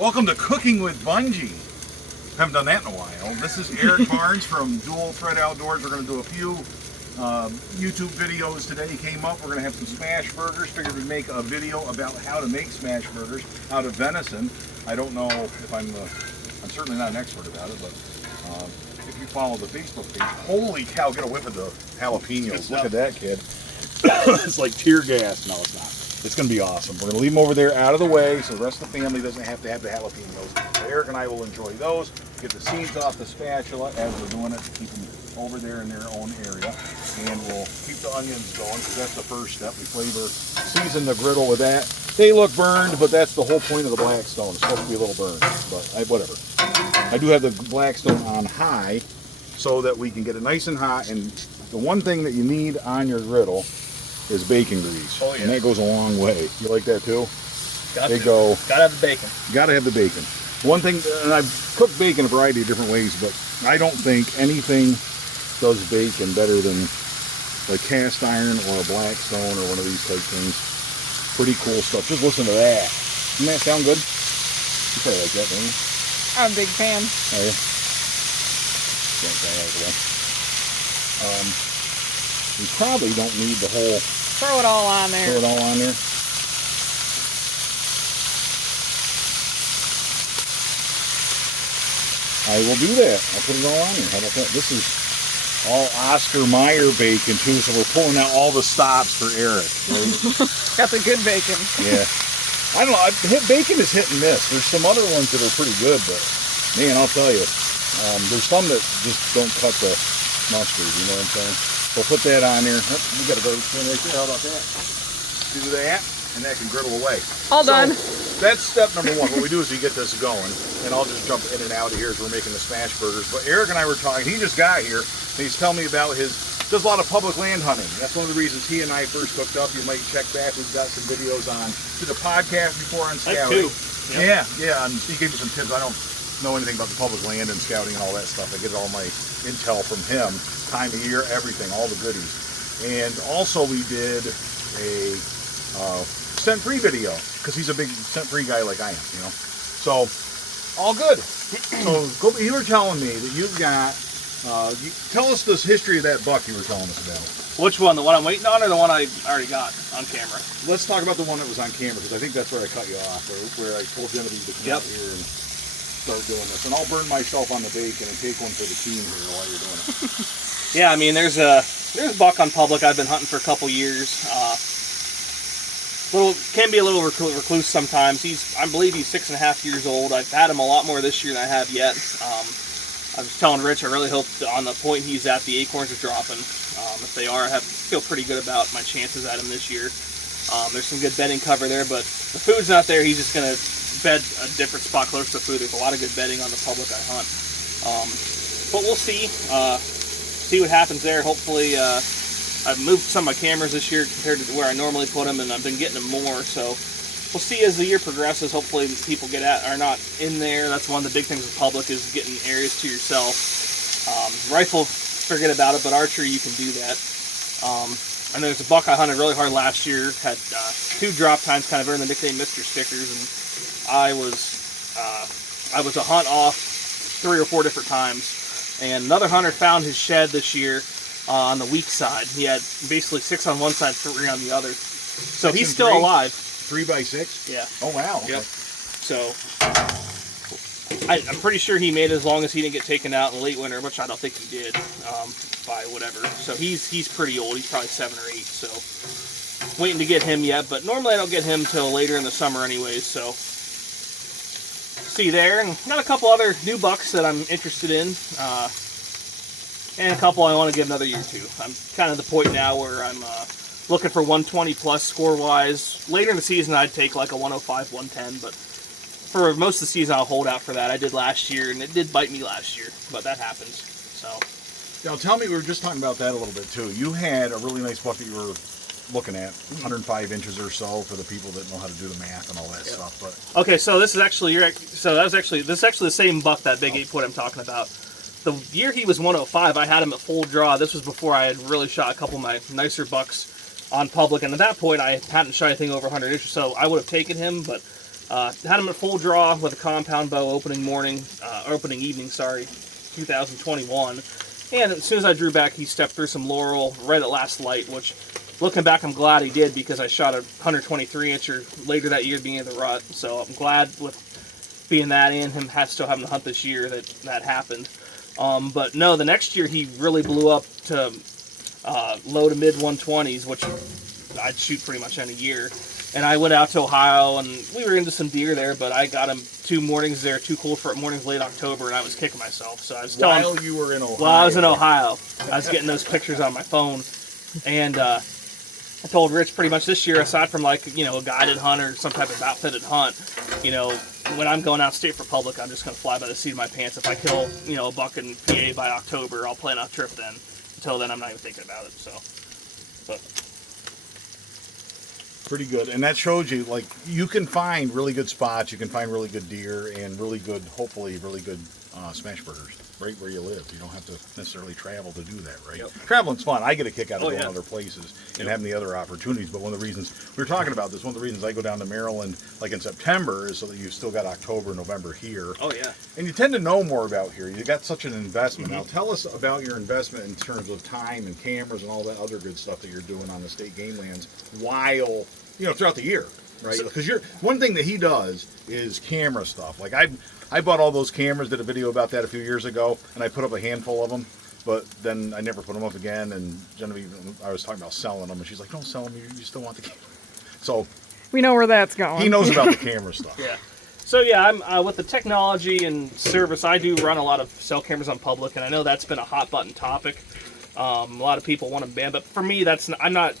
Welcome to Cooking with Bunjie. Haven't done that in a while. This is Eric Barnes from Dual Thread Outdoors. We're going to do a few YouTube videos today. He came up. We're going to have some Smashburgers. Figured we'd make a video about how to make Smashburgers out of venison. I don't know if I'm certainly not an expert about it, but if you follow the Facebook page, holy cow, get a whiff of the jalapenos. Look at that, kid. It's like tear gas. No, it's not. It's going to be awesome. We're going to leave them over there out of the way so the rest of the family doesn't have to have the jalapenos. So Eric and I will enjoy those. Get the seeds off the spatula as we're doing it. Keep them over there in their own area. And we'll keep the onions going because that's the first step. We season the griddle with that. They look burned, but that's the whole point of the Blackstone. It's supposed to be a little burned, but whatever. I do have the Blackstone on high so that we can get it nice and hot. And the one thing that you need on your griddle is bacon grease. Oh, yeah. And that goes a long way. You like that too? Gotta have the bacon. Gotta have the bacon. One thing, and I've cooked bacon a variety of different ways, but I don't think anything does bacon better than like cast iron or a Blackstone or one of these type things. Pretty cool stuff. Just listen to that. Doesn't that sound good? You probably like that, don't you? I'm a big fan. Oh, yeah? We probably don't need the whole... Throw it all on there. Throw it all on there. I will do that. I'll put it all on there. How about that? This is all Oscar Mayer bacon too, so we're pulling out all the stops for Eric. Right? Got the good bacon. Yeah. I don't know. Bacon is hit and miss. There's some other ones that are pretty good, but man, I'll tell you, there's some that just don't cut the mustard. You know what I'm saying? We'll put that on there. Oh, we got a garbage can right there. How about that? Do that, and that can griddle away. All done. That's step number one. What we do is we get this going, and I'll just jump in and out of here as we're making the Smashburgers. But Eric and I were talking. He just got here, and he's telling me about does a lot of public land hunting. That's one of the reasons he and I first hooked up. You might check back. We've got some videos on the podcast before on scouting. Yep. Yeah, and he gave me some tips. I don't know anything about the public land and scouting and all that stuff. I get all my intel from him, time of year, everything, all the goodies. And also we did a scent-free video because he's a big scent-free guy like I am, you know. So all good. So you were telling me that you've got. Tell us this history of that buck you were telling us about. Which one? The one I'm waiting on or the one I already got on camera? Let's talk about the one that was on camera because I think that's where I cut you off, or where I told Genevieve to come out here and start doing this. And I'll burn myself on the bacon and take one for the team here while you're doing it. Yeah, I mean, there's a buck on public I've been hunting for a couple years. Can be a little recluse sometimes. I believe he's 6.5 years old. I've had him a lot more this year than I have yet. I was telling Rich, I really hope that on the point he's at, the acorns are dropping. If they are, I feel pretty good about my chances at him this year. There's some good bedding cover there, but the food's not there. He's just going to bed a different spot close to food. There's a lot of good bedding on the public I hunt. But we'll see. See what happens there. Hopefully, I've moved some of my cameras this year compared to where I normally put them, and I've been getting them more. So we'll see as the year progresses. Hopefully people are not in there. That's one of the big things with public is getting areas to yourself. Rifle, forget about it, but archery you can do that. And there's a buck I hunted really hard last year. Had 2 drop times, kind of earned the nickname Mr. Stickers, and I was a hunt off 3 or 4 different times. And another hunter found his shed this year on the weak side. He had basically 6 on one side, 3 on the other. So he's still alive. 3x6? Yeah. Oh, wow. Yep. So I'm pretty sure he made it as long as he didn't get taken out in the late winter, which I don't think he did, by whatever. So he's pretty old. He's probably 7 or 8. So waiting to get him yet, but normally I don't get him till later in the summer anyways. So see there, and got a couple other new bucks that I'm interested in, and a couple I want to give another year to. I'm kind of at the point now where I'm looking for 120 plus score wise. Later in the season I'd take like a 105, 110, but for most of the season I'll hold out for that. I did last year, and it did bite me last year, but that happens. So now tell me, we were just talking about that a little bit too. You had a really nice buck that you were looking at, 105 inches or so for the people that know how to do the math and all that stuff. But okay, so this is actually this is actually the same buck, that big 8-foot I'm talking about. The year he was 105, I had him at full draw. This was before I had really shot a couple of my nicer bucks on public, and at that point I hadn't shot anything over 100 inches, so I would have taken him, but Had him at full draw with a compound bow opening evening, 2021. And as soon as I drew back, he stepped through some laurel right at last light, which, looking back, I'm glad he did, because I shot a 123-incher later that year being in the rut. So I'm glad with being that in, him still having to hunt this year, that happened. But no, the next year he really blew up to low to mid 120s, which I'd shoot pretty much any year. And I went out to Ohio, and we were into some deer there, but I got him 2 mornings there, 2 cold front mornings late October, and I was kicking myself. So I was telling While you were in Ohio. While I was in Ohio, I was getting those pictures on my phone, and I told Rich pretty much this year, aside from like, you know, a guided hunt or some type of outfitted hunt, you know, when I'm going out state for public, I'm just going to fly by the seat of my pants. If I kill, you know, a buck in PA by October, I'll plan a trip then. Until then, I'm not even thinking about it. So, but pretty good, and that shows you, like, you can find really good spots, you can find really good deer, and really good, hopefully really good Smashburgers right where you live. You don't have to necessarily travel to do that, right? Yep. Traveling's fun. I get a kick out of going yeah. other places and having the other opportunities, but one of the reasons, we were talking about this, one of the reasons I go down to Maryland, like in September, is so that you've still got October, November here. Oh, yeah. And you tend to know more about here. You got such an investment. Now, tell us about your investment in terms of time and cameras and all that other good stuff that you're doing on the state game lands while, you know, throughout the year, right? Because one thing that he does is camera stuff. Like I bought all those cameras, did a video about that a few years ago, and I put up a handful of them, but then I never put them up again. And Genevieve, I was talking about selling them, and she's like, "Don't sell them. You still want the camera." So We know where that's going. he knows about the camera stuff. Yeah. So yeah, I'm with the technology and service. I do run a lot of cell cameras on public, and I know that's been a hot button topic. A lot of people want to ban, but for me, I'm not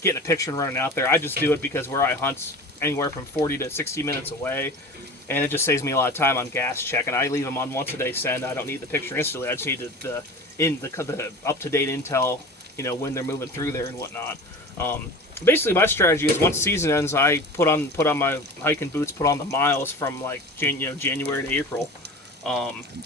getting a picture and running out there. I just do it because where I hunt's anywhere from 40 to 60 minutes away, and it just saves me a lot of time on gas check. And I leave them on once a day send. I don't need the picture instantly. I just need the up to date intel, you know, when they're moving through there and whatnot. Basically, my strategy is once season ends, I put on my hiking boots, put on the miles from like January to April.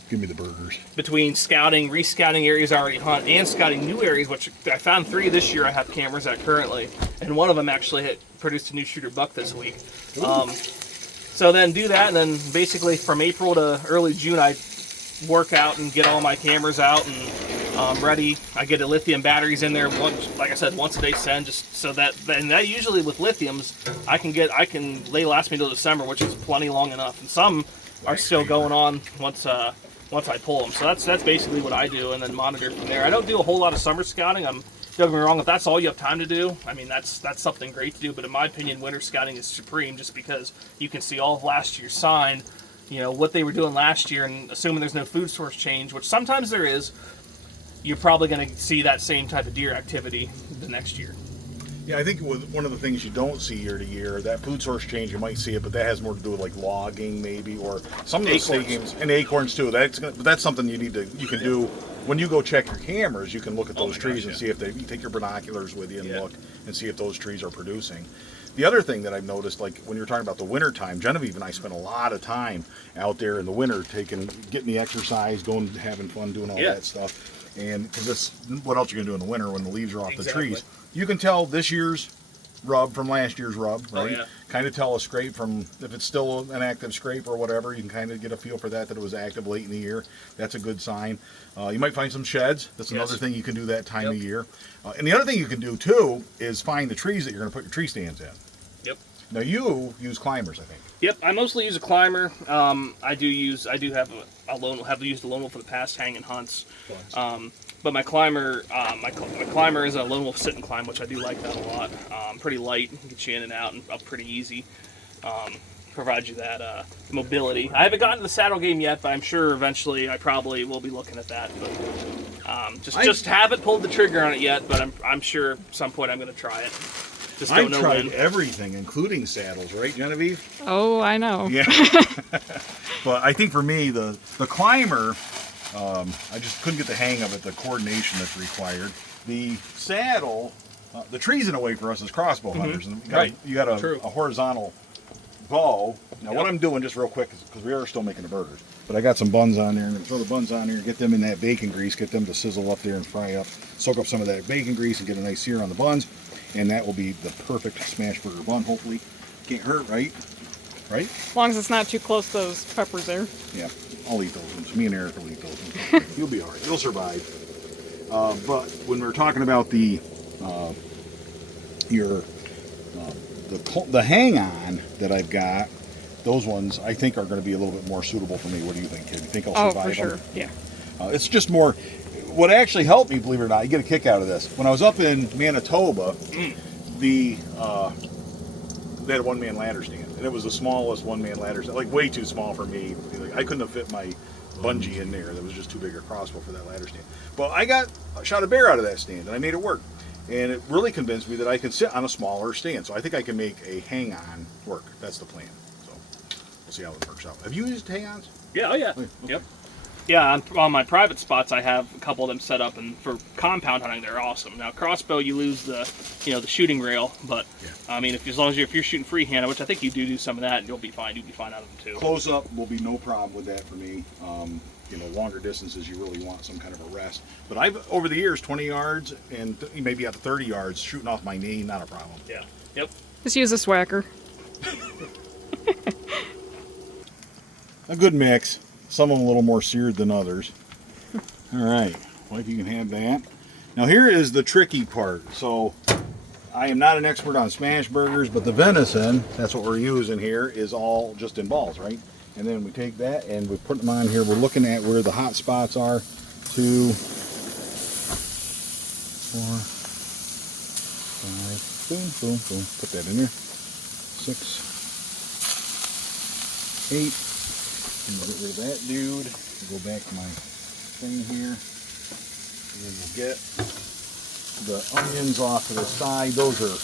Give me the burgers. Between scouting, rescouting areas I already hunt, and scouting new areas, which I found 3 this year I have cameras at currently, and one of them actually produced a new shooter buck this week. So then do that, and then basically from April to early June I work out and get all my cameras out and ready. I get the lithium batteries in there, like I said, once a day send, just so that, and that usually with lithiums, they last me till December, which is plenty long enough, and some are still going on once I pull them. So that's basically what I do, and then monitor from there. I don't do a whole lot of summer scouting. Don't get me wrong, if that's all you have time to do, I mean, that's something great to do, but in my opinion, winter scouting is supreme, just because you can see all of last year's sign, you know, what they were doing last year, and assuming there's no food source change, which sometimes there is, you're probably going to see that same type of deer activity the next year. Yeah, I think one of the things you don't see year to year, that food source change, you might see it, but that has more to do with like logging maybe, or some of the state games, and acorns too. That's something you can do when you go check your cameras. You can look at those trees and see if you take your binoculars with you and look and see if those trees are producing. The other thing that I've noticed, like when you're talking about the winter time, Genevieve and I spend a lot of time out there in the winter, getting the exercise, going, having fun, doing all that stuff. And because that's what else you're gonna do in the winter when the leaves are off the trees. You can tell this year's rub from last year's rub, right? Kind of tell a scrape from, if it's still an active scrape or whatever, you can kind of get a feel for that it was active late in the year. That's a good sign. You might find some sheds. That's another thing you can do that time of year. And the other thing you can do too is find the trees that you're going to put your tree stands in. Yep. Now you use climbers, I think. Yep, I mostly use a climber. I do used a lone wolf for the past hanging hunts. But my climber, is a lone wolf sit and climb, which I do like that a lot. Pretty light, get you in and out and up pretty easy. Provides you that mobility. I haven't gotten to the saddle game yet, but I'm sure eventually I probably will be looking at that. But just haven't pulled the trigger on it yet. But I'm sure at some point I'm going to try it. I've tried everything, including saddles, right, Genevieve? Oh, I know. Yeah. But I think for me, the climber, I just couldn't get the hang of it, the coordination that's required. The saddle, the trees in a way for us as crossbow hunters. And you got a horizontal bow. Now what I'm doing just real quick, because we are still making the burgers, but I got some buns on there, and throw the buns on there, get them in that bacon grease, get them to sizzle up there and fry up, soak up some of that bacon grease and get a nice sear on the buns. And that will be the perfect Smashburger bun, hopefully. Can't hurt, right? right? As long as it's not too close to those peppers there. Yeah, I'll eat those ones. Me and Eric will eat those ones. You'll be all right. You'll survive. But when we're talking about the the hang-on that I've got, those ones I think are going to be a little bit more suitable for me. What do you think, kid? You think I'll survive for sure. them? Yeah. It's just more. What actually helped me, believe it or not, you get a kick out of this. When I was up in Manitoba, they had a one-man ladder stand, and it was the smallest one-man ladder stand, like way too small for me. Like, I couldn't have fit my Bunjie in there. That was just too big a crossbow for that ladder stand. But I shot a bear out of that stand, and I made it work. And it really convinced me that I can sit on a smaller stand. So I think I can make a hang-on work. That's the plan. So we'll see how it works out. Have you used hang-ons? Yeah, oh yeah. Okay. Yep. Yeah, on my private spots, I have a couple of them set up, and for compound hunting, they're awesome. Now, crossbow, you lose the shooting rail, but Yeah. I mean, if you're shooting freehand, which I think you do some of that, you'll be fine. You'll be fine out of them too. Close up will be no problem with that for me. Longer distances, you really want some kind of a rest. But I've, over the years, 20 yards and maybe up to 30 yards, shooting off my knee, not a problem. Yeah. Yep. Just use a Swhacker. A good mix. Some of them a little more seared than others. All right, well, if you can have that. Now here is the tricky part. So I am not an expert on Smashburgers, but the venison, that's what we're using here, is all just in balls, right? And then we take that and we put them on here. We're looking at where the hot spots are. 2, 4, 5, boom, boom, boom. Put that in there. 6, 8. And we'll get rid of that dude. We'll go back to my thing here. And then we'll get the onions off to the side. Those are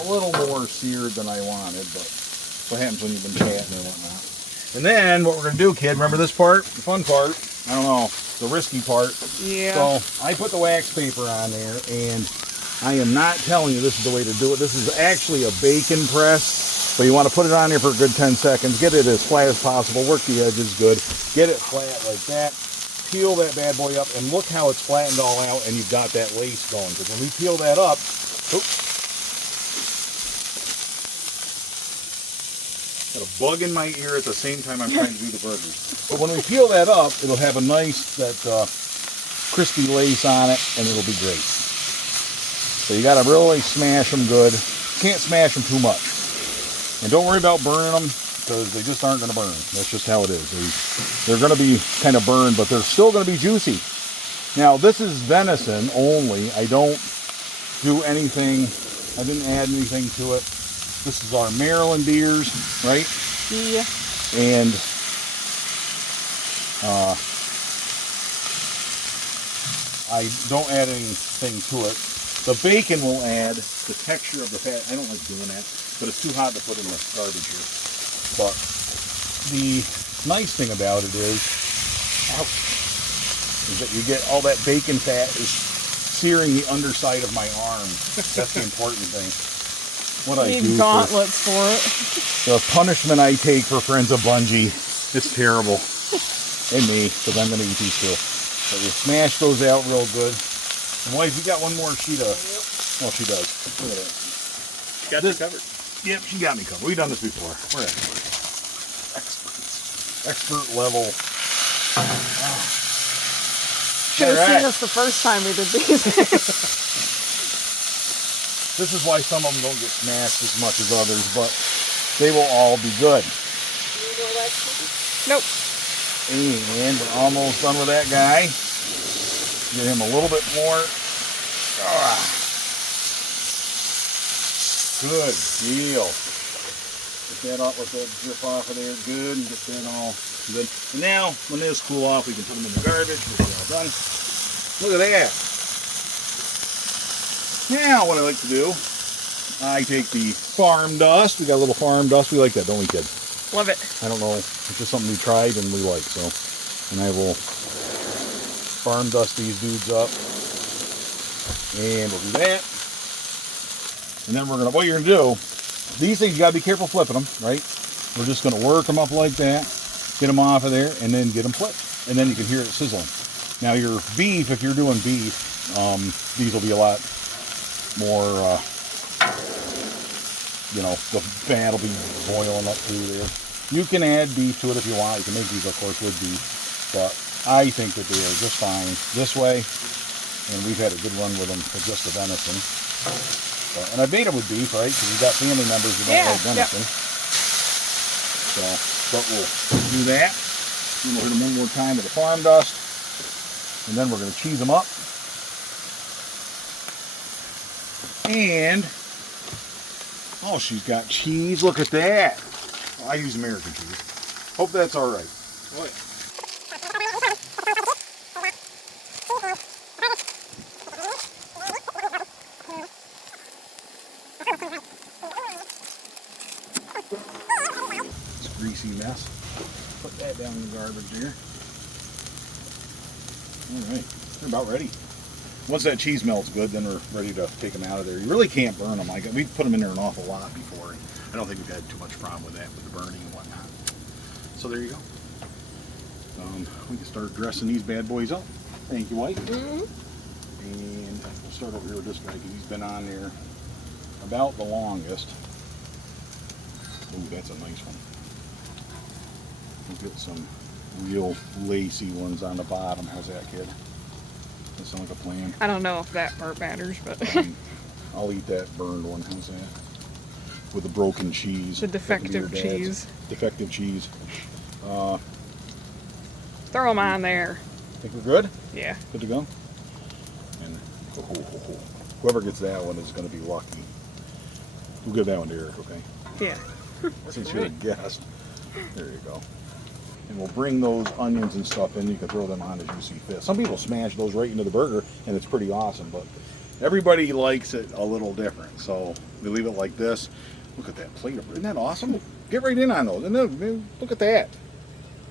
a little more seared than I wanted, but what happens when you've been chatting and whatnot. And then what we're going to do, kid, remember this part? The fun part? I don't know, the risky part. Yeah. So I put the wax paper on there, and I am not telling you this is the way to do it. This is actually a bacon press. So you want to put it on there for a good 10 seconds. Get it as flat as possible. Work the edges good. Get it flat like that. Peel that bad boy up, and look how it's flattened all out, and you've got that lace going. Because when we peel that up, oops. Got a bug in my ear at the same time I'm trying to do the burgers. But when we peel that up, it'll have a nice, crispy lace on it, and it'll be great. So you got to really smash them good. Can't smash them too much. And don't worry about burning them, because they just aren't going to burn. That's just how it is. They're going to be kind of burned, but they're still going to be juicy. Now, this is venison only. I don't do anything. I didn't add anything to it. This is our Maryland deers, right? Yeah. And I don't add anything to it. The bacon will add the texture of the fat. I don't like doing that, but it's too hot to put in the garbage here. But the nice thing about it is that you get all that bacon fat is searing the underside of my arm. That's the important thing. What I do gauntlets for it. The punishment I take for friends of Bunjie, it's terrible. And me, because I'm going to eat these too. But you smash those out real good. And wife, you got one more sheet of... Oh, she does. Look at that. She got this covered. Yep, she got me covered. We've done this before. We're experts. Expert level. Should have seen us the first time we did these. This is why some of them don't get smashed as much as others, but they will all be good. Nope. And we're almost done with that guy. Get him a little bit more. Good deal. Get that off, let that drip off of there good, and get that all good. And now, when this cool off, we can put them in the garbage. We'll be all done. Look at that. Now, what I like to do, I take the farm dust. We got a little farm dust. We like that, don't we, kids? Love it. I don't know. It's just something we tried and we like. So, and I will farm dust these dudes up. And we'll do that. And then we're gonna, what you're gonna do, these things you gotta be careful flipping them, right? We're just gonna work them up like that, get them off of there, and then get them flipped. And then you can hear it sizzling. Now your beef, if you're doing beef, these will be a lot more you know, the fat will be boiling up through there. You can add beef to it if you want. You can make these, of course, with beef. But I think that they are just fine this way. And we've had a good run with them with just the venison. And I made them with beef, right? Because we've got family members who don't like venison. So, but we'll do that. Then we'll hit them one more time with the farm dust. And then we're going to cheese them up. And, oh, she's got cheese. Look at that. Well, I use American cheese. Hope that's all right. Oh, yeah. It's a greasy mess. Put that down in the garbage here. All right, they're about ready. Once that cheese melts good, then we're ready to take them out of there. You really can't burn them. We've put them in there an awful lot before. I don't think we've had too much problem with that, with the burning and whatnot. So there you go. We can start dressing these bad boys up. Thank you, White. And we'll start over here with this guy because he's been on there about the longest. Ooh, that's a nice one. We'll get some real lacy ones on the bottom. How's that, kid? That sound like a plan? I don't know if that part matters, but I'll eat that burned one. How's that? With the broken cheese. the defective cheese. Defective cheese. Throw them on there. Think we're good? Yeah. Good to go? And whoever gets that one is going to be lucky. We'll give that one to Eric, okay? Yeah. Since you're a guest. There you go. And we'll bring those onions and stuff in. You can throw them on as you see fit. Some people smash those right into the burger, and it's pretty awesome, but everybody likes it a little different. So we leave it like this. Look at that plate. Isn't that awesome? Get right in on those. And then, look at that.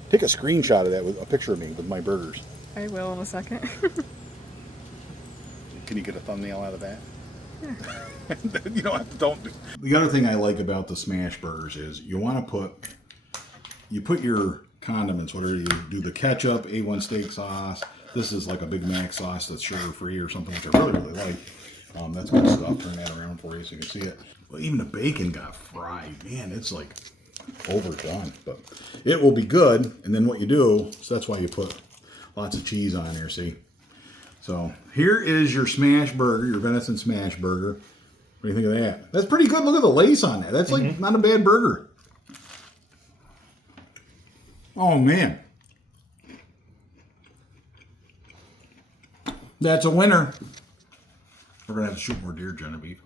Take a screenshot of that with a picture of me with my burgers. I will in a second. Can you get a thumbnail out of that? Yeah. You don't. The other thing I like about the Smashburgers is you put your condiments, whatever you do, the ketchup, A1 steak sauce. This is like a Big Mac sauce that's sugar-free or something, which I really, really like. That's good stuff. Turn that around for you so you can see it. Well, even the bacon got fried. Man, it's like overdone. But it will be good. And then what you do, so that's why you put lots of cheese on there, see? So here is your smash burger, your venison smash burger. What do you think of that? That's pretty good. Look at the lace on that. That's like not a bad burger. Oh, man. That's a winner. We're going to have to shoot more deer, Genevieve.